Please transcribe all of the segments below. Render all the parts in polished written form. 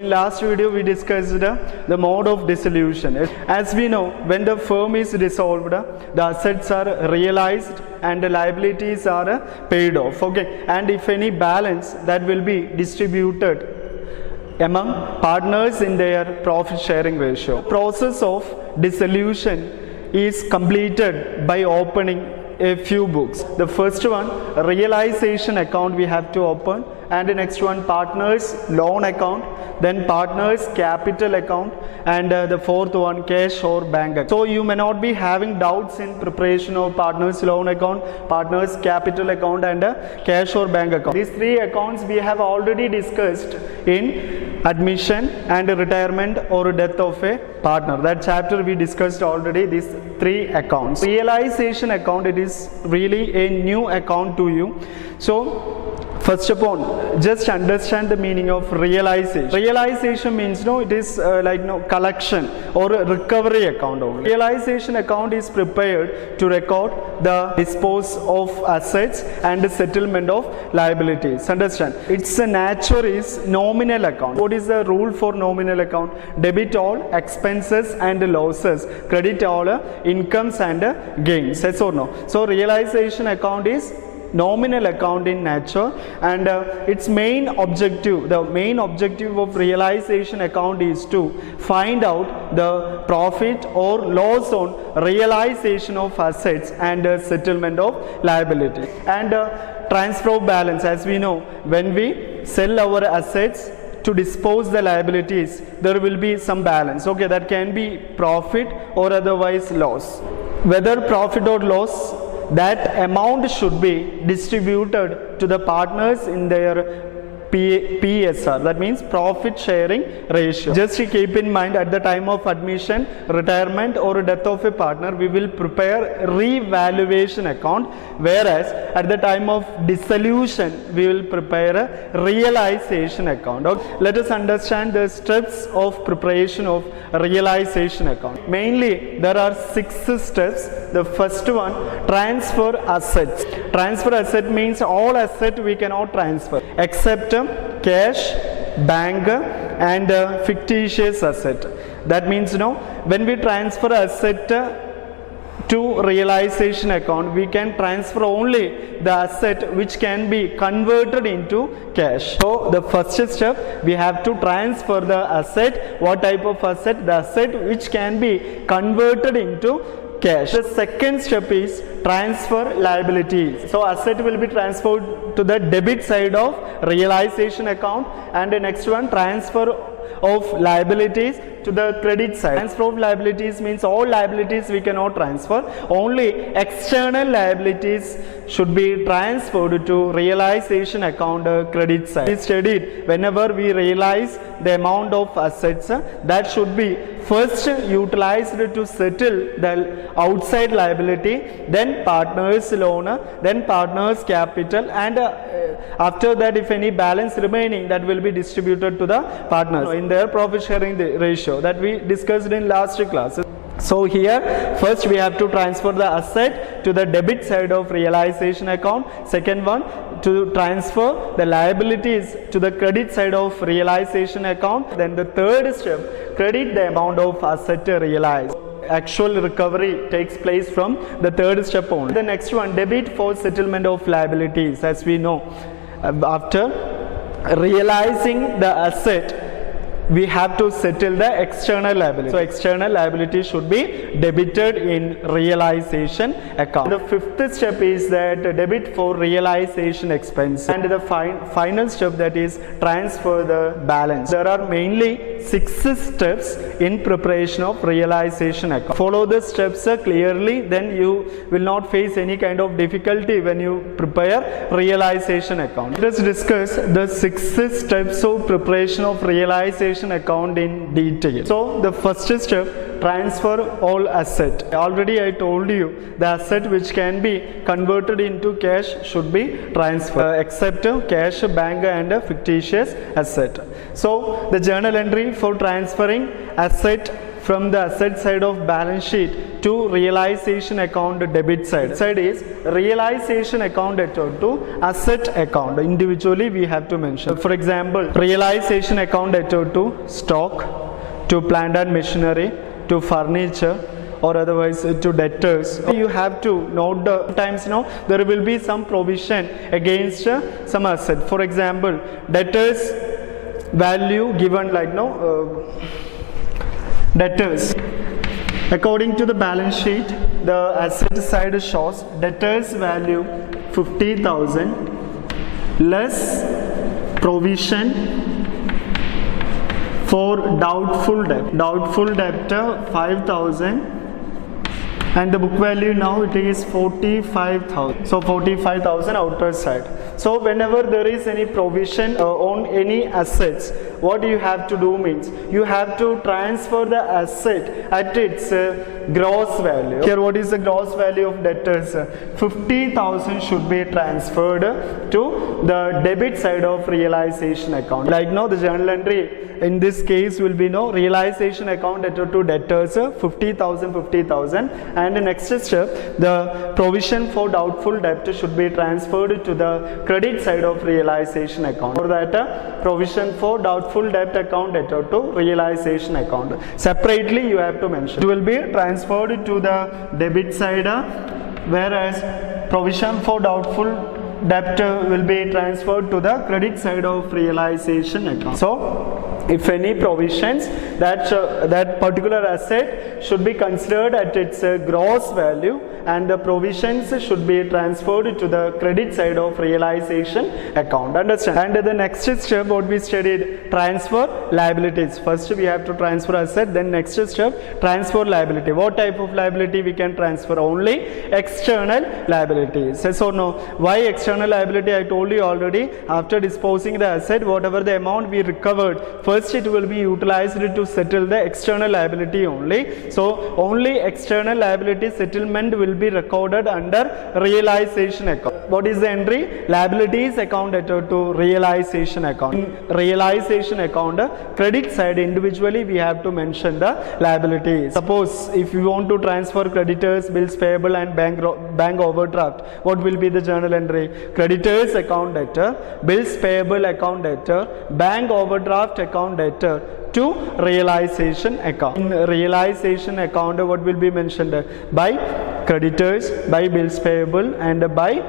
In last video we discussed the mode of dissolution. As we know, when the firm is dissolved, the assets are realized and the liabilities are paid off. Okay, and if any balance, that will be distributed among partners in their profit sharing ratio. Process of dissolution is completed by opening a few books. The first one, realization account we have to open, and the next one, partners loan account, then partners capital account, and the fourth one, cash or bank account. So you may not be having doubts in preparation of partners loan account, partners capital account, and cash or bank account. These three accounts we have already discussed in admission and retirement or death of a partner. That chapter we discussed already, these three accounts. Realization account, it is really a new account to you. So first of all, just understand the meaning of realization. Realization means it is collection or recovery account only. Realization account is prepared to record the dispose of assets and the settlement of liabilities. Understand? Its nature is nominal account. What is the rule for nominal account? Debit all expenses and losses, credit all incomes and gains. Yes or no? So realization account is nominal account in nature, and its main objective, the main objective of realization account is to find out the profit or loss on realization of assets and settlement of liability. And transfer of balance, as we know, when we sell our assets to dispose the liabilities, there will be some balance. Okay, that can be profit or otherwise loss. Whether profit or loss, that amount should be distributed to the partners in their PSR, that means profit sharing ratio. Just to keep in mind, at the time of admission, retirement or death of a partner, we will prepare revaluation account, whereas at the time of dissolution we will prepare a realization account. Okay. Let us understand the steps of preparation of realization account. Mainly there are 6 steps. The first one, transfer assets. Transfer asset means all asset we cannot transfer except cash, bank and fictitious asset. That means when we transfer asset to realization account, we can transfer only the asset which can be converted into cash. So the first step, we have to transfer the asset. What type of asset? The asset which can be converted into cash. The second step is transfer liabilities. So asset will be transferred to the debit side of realization account, and the next one, transfer of liabilities to the credit side. Transfer of liabilities means all liabilities we cannot transfer, only external liabilities should be transferred to realization account credit side. We studied, whenever we realize the amount of assets, that should be first utilized to settle the outside liability, then partners loan, then partners capital, and after that if any balance remaining, that will be distributed to the partners in their profit sharing ratio that we discussed in last class. So here first we have to transfer the asset to the debit side of realization account. Second one, to transfer the liabilities to the credit side of realization account. Then the third step, credit the amount of asset realized. Actual recovery takes place from the third step only. The next one, debit for settlement of liabilities. As we know, after realizing the asset, we have to settle the external liability. So external liability should be debited in realization account. The fifth step is that debit for realization expense, and the final step, that is transfer the balance. There are mainly 6 steps in preparation of realization account. Follow the steps clearly, then you will not face any kind of difficulty when you prepare realization account. Let us discuss the 6 steps of preparation of realization account in detail. So the first step, transfer all asset. Already I told you, the asset which can be converted into cash should be transferred except cash, bank and fictitious asset. So the journal entry for transferring asset from the asset side of balance sheet to realization account debit side. Side is realization account debtor to asset account. Individually we have to mention. For example, realization account debtor to stock, to plant and machinery, to furniture, or otherwise to debtors. You have to note the times there will be some provision against some asset. For example, debtors value given like debtors. According to the balance sheet, the asset side shows debtors value 50,000 less provision for doubtful debt. Doubtful debtor 5,000. And the book value now it is 45,000. So 45,000 outer side. So whenever there is any provision on any assets, what you have to do means you have to transfer the asset at its gross value. Here what is the gross value of debtors? 50,000 should be transferred to the debit side of realization account. Like now the journal entry in this case will be realization account debtor to debtors 50,000 and the next step the provision for doubtful debt should be transferred to the credit side of realization account. For that provision for doubtful debt account debtor to realization account separately you have to mention. It will be transferred to the debit side whereas provision for doubtful debt will be transferred to the credit side of realization account. So if any provisions that particular asset should be considered at its gross value and the provisions should be transferred to the credit side of realization account. Understand? And the next step what we studied, transfer liabilities. First we have to transfer asset, then next step transfer liability. What type of liability we can transfer? Only external liabilities. Yes or no? Why external liability? I told you already, after disposing the asset, whatever the amount we recovered, first it will be utilized to settle the external liability only. So only external liability settlement will be recorded under realization account. What is the entry? Liabilities account debtor to realization account. In realization account, credit side individually we have to mention the liabilities. Suppose if you want to transfer creditors, bills payable and bank overdraft, what will be the journal entry? Creditors account debtor, bills payable account debtor, bank overdraft account debtor to realization account. In realization account what will be mentioned? By creditors, by bills payable and by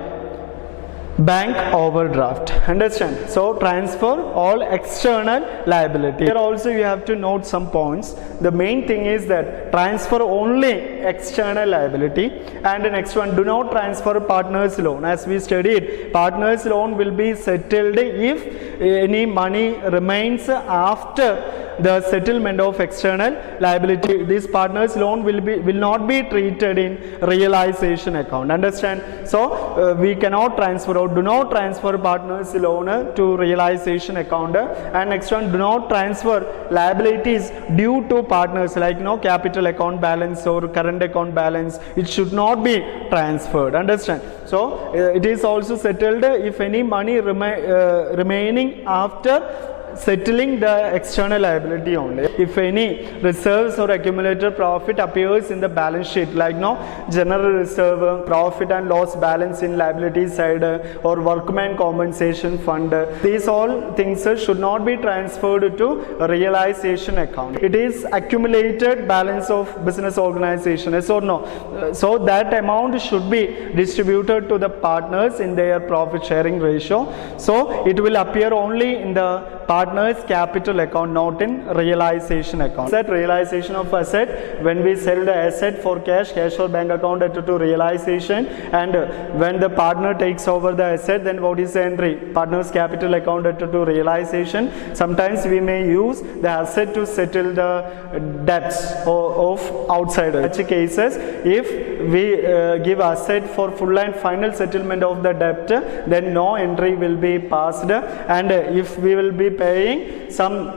bank overdraft. Understand? So transfer all external liability. Here also you have to note some points. The main thing is that transfer only external liability, and the next one, do not transfer partner's loan. As we studied, partner's loan will be settled if any money remains after the settlement of external liability. This partner's loan will not be treated in realization account. Understand? So we cannot transfer or do not transfer partner's loan to realization account. And next one, do not transfer liabilities due to partners like capital account balance or current account balance. It should not be transferred. Understand? So it is also settled if any money remaining after settling the external liability only. If any reserves or accumulated profit appears in the balance sheet, like general reserve, profit and loss balance in liability side, or workman compensation fund, these all things should not be transferred to realization account. It is accumulated balance of business organization, yes or no? So that amount should be distributed to the partners in their profit sharing ratio. So it will appear only in the partner's capital account, not in realization account. That realization of asset, when we sell the asset for cash or bank account to realization, and when the partner takes over the asset, then what is the entry? Partner's capital account to realization. Sometimes we may use the asset to settle the debts of outsiders. In such cases, if we give asset for full and final settlement of the debt, then no entry will be passed, and if we will be paying some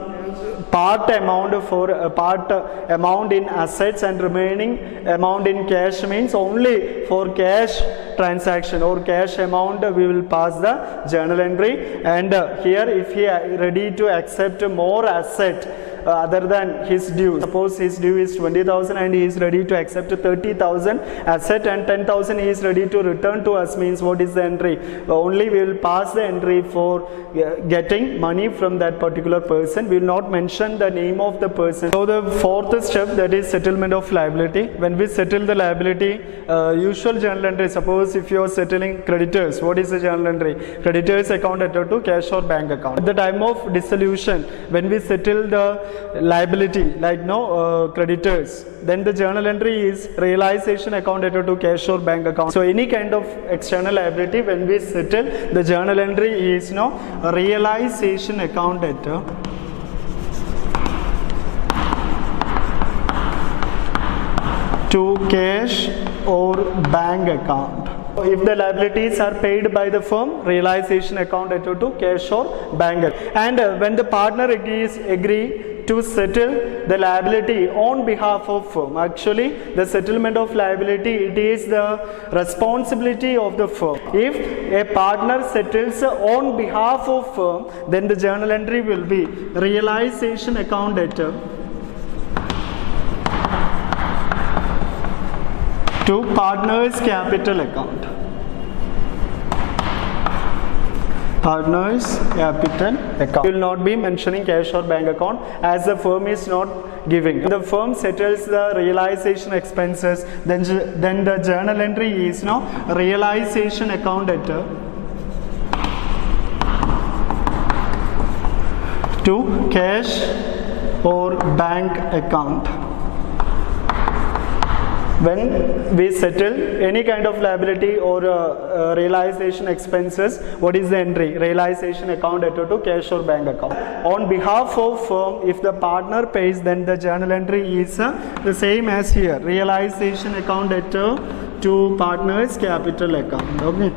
part amount for part amount in assets and remaining amount in cash, means only for cash transaction or cash amount we will pass the journal entry. And here if he is ready to accept more asset other than his due. Suppose his due is 20,000 and he is ready to accept 30,000 asset and 10,000 he is ready to return to us, means what is the entry? Only we will pass the entry for getting money from that particular person. We will not mention the name of the person. So the fourth step, that is settlement of liability. When we settle the liability, usual journal entry, suppose if you are settling creditors, what is the journal entry? Creditors account entered to cash or bank account. At the time of dissolution, when we settle the liability, like creditors, then the journal entry is realization account entered to cash or bank account. So any kind of external liability, when we settle, the journal entry is realization account entered to cash or bank account. If the liabilities are paid by the firm, realization account entered to cash or bank account. And when the partner agree to settle the liability on behalf of firm, actually the settlement of liability, it is the responsibility of the firm. If a partner settles on behalf of firm, then the journal entry will be realization account entered to partners capital account. Partners capital account. We will not be mentioning cash or bank account as the firm is not giving. When the firm settles the realization expenses, then the journal entry is realization account entered to cash or bank account. When we settle any kind of liability or realization expenses, what is the entry? Realization account entered to cash or bank account. On behalf of firm, if the partner pays, then the journal entry is the same as here. Realization account entered to partners capital account. Okay.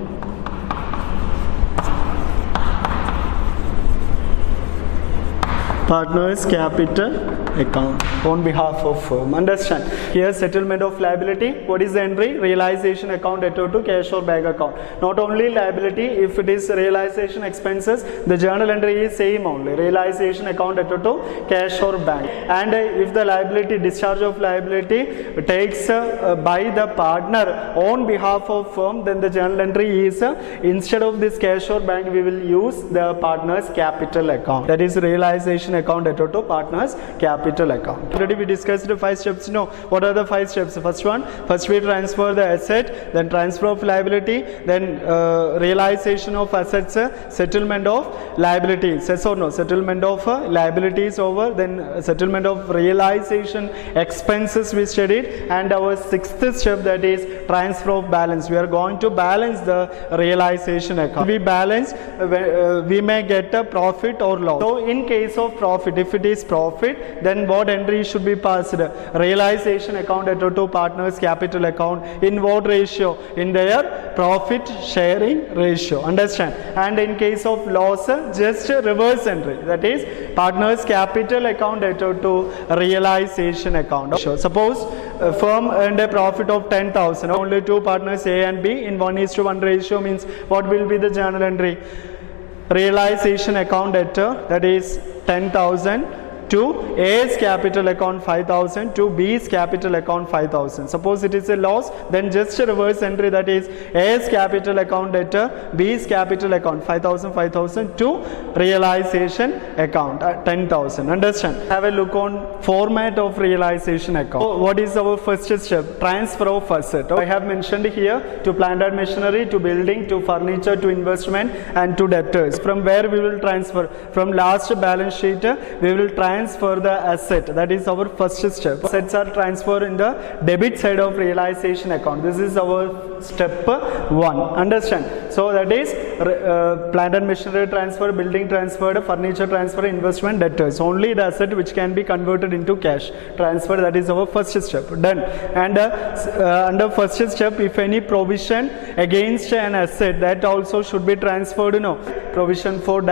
Partners capital account on behalf of firm. Understand? Here settlement of liability. What is the entry? Realization account entered to cash or bank account. Not only liability, if it is realization expenses, the journal entry is same only. Realization account entered to cash or bank. And if the liability, discharge of liability takes by the partner on behalf of firm, then the journal entry is instead of this cash or bank, we will use the partner's capital account. That is realization account entered to partners capital account. Already we discussed the 5 steps. What are the 5 steps? First one, first we transfer the asset, then transfer of liability, then realization of assets, settlement of liabilities. Yes or no? Settlement of liabilities over, then settlement of realization expenses we studied, and our 6th step, that is transfer of balance. We are going to balance the realization account. We balance, we may get a profit or loss. So in case of profit, if it is profit, then what entry should be passed? Realization account entered to partners capital account. In what ratio? In their profit sharing ratio. Understand? And in case of loss, just reverse entry, that is partners capital account entered to realization account. Suppose a firm earned a profit of 10,000, only 2 partners A and B in 1:1 ratio, means what will be the journal entry? Realization account entered, that is 10,000 to A's capital account 5,000 to B's capital account 5,000. Suppose it is a loss, then just a reverse entry, that is A's capital account entered, B's capital account 5,000 to realization account 10,000. Understand? Have a look on format of realization account. So what is our first step? Transfer of asset. I have mentioned here to plant and machinery, to building, to furniture, to investment, and to debtors. From where we will transfer? From last balance sheet, we will transfer the asset. That is our first step. Assets are transferred in the debit side of realization account. This is our step 1. Understand? So that is plant and machinery transfer, building transfer, furniture transfer, investment, debtors. Only the asset which can be converted into cash transfer. That is our first step. Done. And under first step, if any provision against an asset, that also should be transferred. Provision for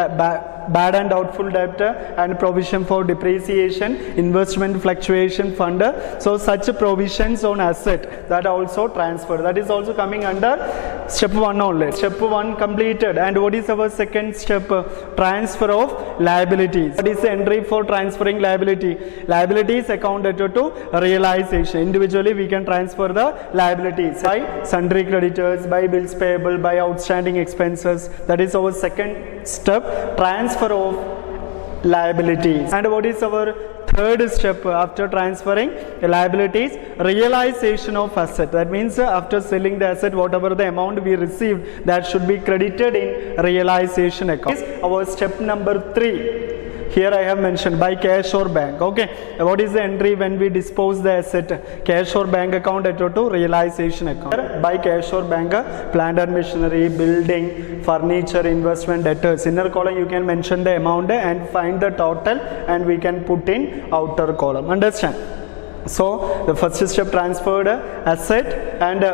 bad and doubtful debt and provision for depreciation, investment fluctuation fund. So such provisions on asset that also transfer, that is also coming under step 1 only. Step 1 completed. And what is our second step? Transfer of liabilities. What is the entry for transferring liability? Liabilities accounted to realization. Individually we can transfer the liabilities by sundry creditors, by bills payable, by outstanding expenses. That is our second step, transfer of liabilities. And what is our third step after transferring liabilities? Realization of asset. That means after selling the asset, whatever the amount we received, that should be credited in realization account. This is our step number 3. Here I have mentioned by cash or bank. Okay, what is the entry when we dispose the asset? Cash or bank account to realization account. By cash or bank, plant and machinery, building, furniture, investment, debtors. Inner column you can mention the amount and find the total, and we can put in outer column. Understand? So the first step, transferred asset, and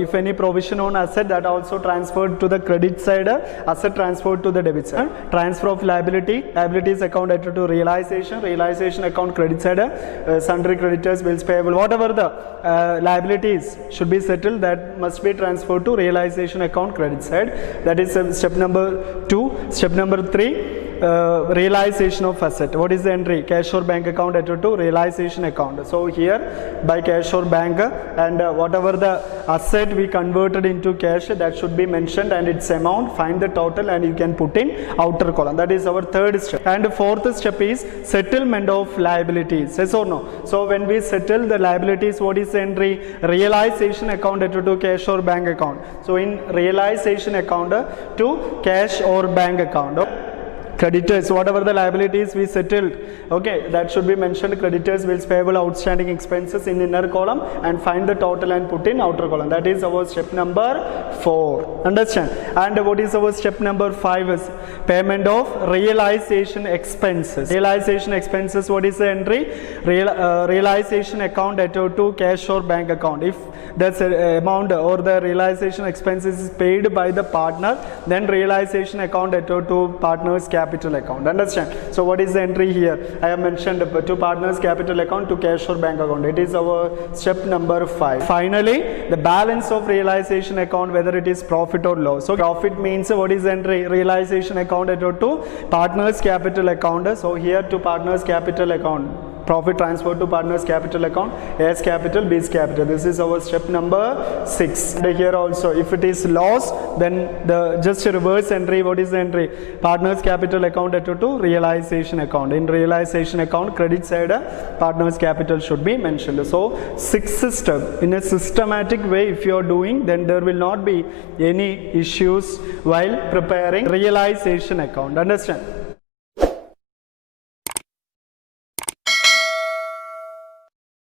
if any provision on asset, that also transferred to the credit side, asset transferred to the debit side. Transfer of liability, liabilities account to realization, realization account credit side, sundry creditors, bills payable, whatever the liabilities should be settled, that must be transferred to realization account credit side. That is step number 2. Step number 3, realization of asset. What is the entry? Cash or bank account to realization account. So here by cash or bank, and whatever the asset we converted into cash, that should be mentioned and its amount, find the total, and you can put in outer column. That is our third step. And fourth step is settlement of liabilities. Yes or no? So when we settle the liabilities, what is the entry? Realization account to cash or bank account. So in realization account to cash or bank account. Creditors, whatever the liabilities we settled, okay, that should be mentioned. Creditors, bills payable, outstanding expenses in inner column, and find the total and put in outer column. That is our step number 4. Understand? And what is our step number 5? Is payment of realization expenses. Realization expenses, what is the entry? Realization account to cash or bank account. If the amount or the realization expenses is paid by the partner, then realization account to partner's capital account. Understand? So what is the entry here? I have mentioned to partner's capital account to cash or bank account. It is our step number 5. Finally, the balance of realization account, whether it is profit or loss. So profit means what is the entry? Realization account to partner's capital account. So here to partner's capital account. Profit transferred to partner's capital account, A's capital, B's capital. This is our step number 6. And here also, if it is loss, then the just reverse entry. What is the entry? Partner's capital account to realization account. In realization account, credit side, partner's capital should be mentioned. So 6th step, in a systematic way if you are doing, then there will not be any issues while preparing realization account. Understand?